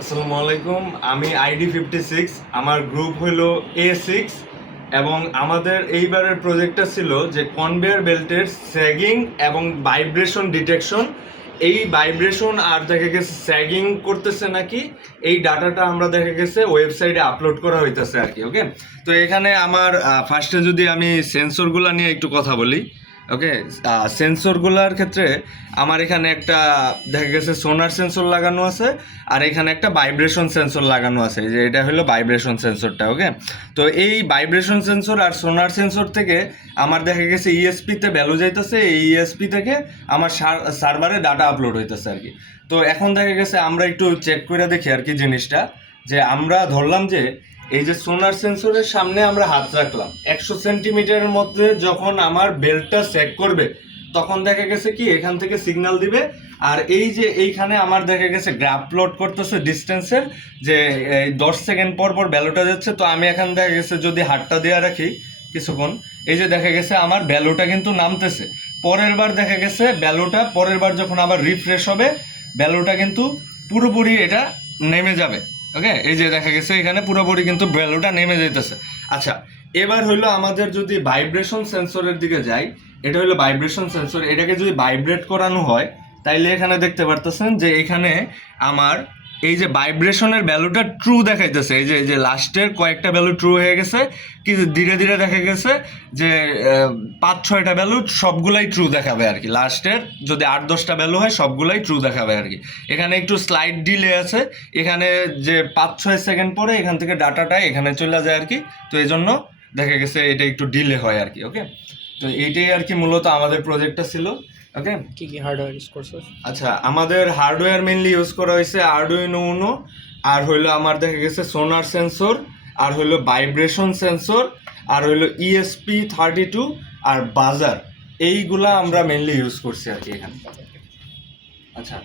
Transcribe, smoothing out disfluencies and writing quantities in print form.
আসসালামু আলাইকুম। আমি ID56, আমার গ্রুপ হলো A6 এবং আমাদের এইবারের প্রজেক্টটা ছিল যে কনভেয়ার বেল্টের স্যাগিং এবং ভাইব্রেশন ডিটেকশন। এই ভাইব্রেশন আর দেখা গেছে স্যাগিং করতেছে নাকি এই ডাটাটা আমরা দেখা গেছে ওয়েবসাইটে আপলোড করা হইতেছে আর কি। ওকে, তো এখানে আমার ফার্স্টে যদি আমি সেন্সরগুলো নিয়ে একটু কথা বলি। ওকে, সেন্সরগুলোর ক্ষেত্রে আমার এখানে একটা দেখা গেছে সোনার সেন্সর লাগানো আছে, আর এখানে একটা ভাইব্রেশন সেন্সর লাগানো আছে, যে এটা হলো ভাইব্রেশন সেন্সরটা। ওকে, তো এই ভাইব্রেশন সেন্সর আর সোনার সেন্সর থেকে আমার দেখা গেছে ইএসপিতে ভ্যালু যাইতেছে, এই ইএসপি থেকে আমার সার্ভারে ডাটা আপলোড হইতেছে আর কি। তো এখন দেখা গেছে আমরা একটু চেক করে দেখি আর কি জিনিসটা, যে আমরা ধরলাম যে এই যে সোনার সেন্সরের সামনে আমরা হাত রাখলাম 100 সেন্টিমিটারের মধ্যে, যখন আমার বেল্টটা চেক করবে তখন দেখা গেছে কি এখান থেকে সিগন্যাল দিবে। আর এই যে এইখানে আমার দেখা গেছে গ্রাফ প্লট করতেছে ডিস্টেন্সের, যে 10 সেকেন্ড পর পর ভ্যালুটা যাচ্ছে। তো আমি এখান দেখা গেছে যদি হাতটা দেওয়া রাখি কিছুক্ষণ, এই যে দেখা গেছে আমার ভ্যালুটা কিন্তু নামতেছে। পরের বার দেখা গেছে ভ্যালুটা, পরের বার যখন আবার রিফ্রেশ হবে ভ্যালুটা কিন্তু পুরোপুরি এটা নেমে যাবে। ওকে, এই যে দেখা গেছে এখানে পুরোপুরি কিন্তু ভ্যালুটা নেমে যেতেছে। আচ্ছা, এবার হইলো আমাদের যদি ভাইব্রেশন সেন্সরের দিকে যাই, এটা হলো ভাইব্রেশন সেন্সর। এটাকে যদি ভাইব্রেট করানো হয় তাইলে এখানে দেখতে পারতেছেন যে এখানে আমার এই যে ভাইব্রেশনের ভ্যালুটা ট্রু দেখাইতেছে। এই যে লাস্টের কয়েকটা ভ্যালু ট্রু হয়ে গেছে, কিন্তু ধীরে ধীরে দেখা গেছে যে 5-6টা ভ্যালু সবগুলাই ট্রু দেখাবে আর কি। লাস্টের যদি 8-10টা ভ্যালু হয় সবগুলাই ট্রু দেখাবে আর কি। এখানে একটু স্লাইড ডিলে আছে, এখানে যে 5-6 সেকেন্ড পরে এখান থেকে ডাটাটা এখানে চলে যায় আর কি। তো এই জন্য দেখা গেছে এটা একটু ডিলে হয় আর কি। ওকে, তো এইটাই আর কি মূলত আমাদের প্রজেক্টটা ছিল। ওকে, কি কি হার্ডওয়্যার ইউজ করছো? আচ্ছা, আমাদের হার্ডওয়্যার মেইনলি ইউজ করা হয়েছে আরডুইনো উনো, আর হইলো আমার দেখা গেছে সোনার সেন্সর, আর হইলো ভাইব্রেশন সেন্সর, আর হইলো ESP32 আর বাজার। এইগুলা আমরা মেইনলি ইউজ করছি আর কি এখানে। আচ্ছা,